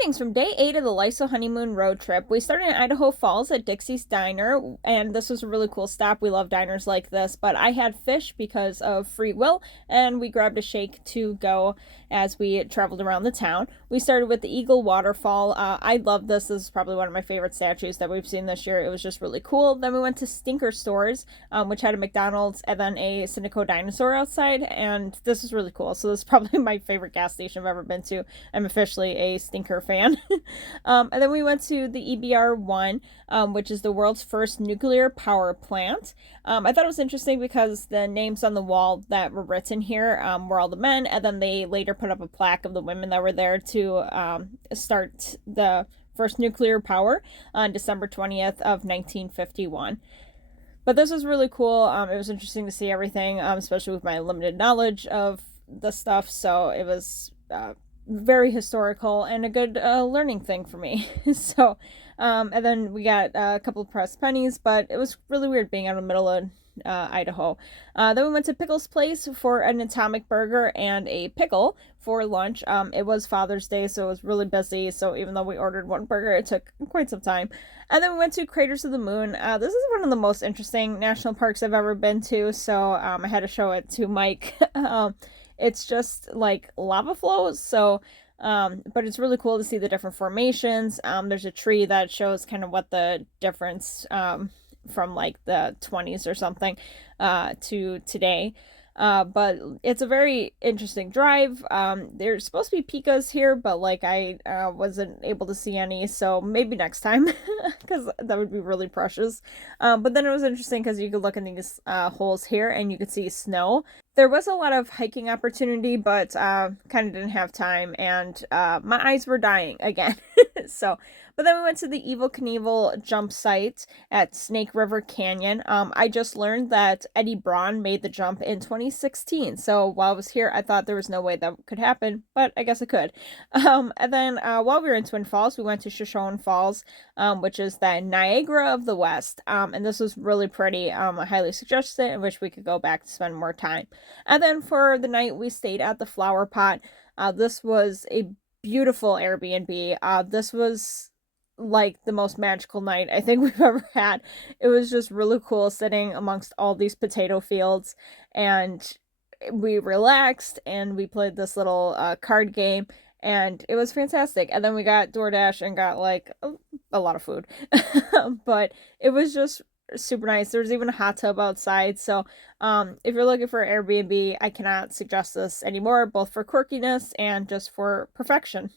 Greetings from day 8 of the Lyso honeymoon road trip. We started in Idaho Falls at Dixie's Diner, and this was a really cool stop. We love diners like this, but I had fish because of free will, and we grabbed a shake to go as we traveled around the town. We started with the Eagle Waterfall. I love this. This is probably one of my favorite statues that we've seen this year. It was just really cool. Then we went to Stinker Stores, which had a McDonald's and then a Cineco dinosaur outside, and this is really cool. So this is probably my favorite gas station I've ever been to. I'm officially a Stinker fan. And then we went to the EBR-1, which is the world's first nuclear power plant. I thought it was interesting because the names on the wall that were written here were all the men, and then they later put up a plaque of the women that were there to start the first nuclear power on December 20th of 1951. But this was really cool. It was interesting to see everything, especially with my limited knowledge of the stuff. So it was very historical and a good learning thing for me. So, and then we got a couple of pressed pennies, but it was really weird being out in the middle of Idaho. Then we went to Pickle's Place for an atomic burger and a pickle for lunch. It was Father's Day, so it was really busy. So even though we ordered one burger, it took quite some time. And then we went to Craters of the Moon. This is one of the most interesting national parks I've ever been to, so I had to show it to Mike. It's just like lava flows, so but it's really cool to see the different formations. There's a tree that shows kind of what the difference from like the 20s or something to today. But it's a very interesting drive. There's supposed to be pikas here, but like I wasn't able to see any, so maybe next time because that would be really precious. But then it was interesting because you could look in these holes here and you could see snow. There was a lot of hiking opportunity, but kind of didn't have time, and my eyes were dying again. So, but then we went to the Evel Knievel jump site at Snake River Canyon. I just learned that Eddie Braun made the jump in 2016. So while I was here, I thought there was no way that could happen, but I guess it could. And then while we were in Twin Falls, we went to Shoshone Falls, which is the Niagara of the West. And this was really pretty. I highly suggest it. I wish we could go back to spend more time. And then for the night, we stayed at the Flower Pot. This was a beautiful Airbnb. This was like the most magical night I think we've ever had. It was just really cool sitting amongst all these potato fields, and we relaxed and we played this little card game, and it was fantastic. And then we got DoorDash and got like a lot of food. But it was just super nice. There's even a hot tub outside. So if you're looking for Airbnb, I cannot suggest this anymore, both for quirkiness and just for perfection.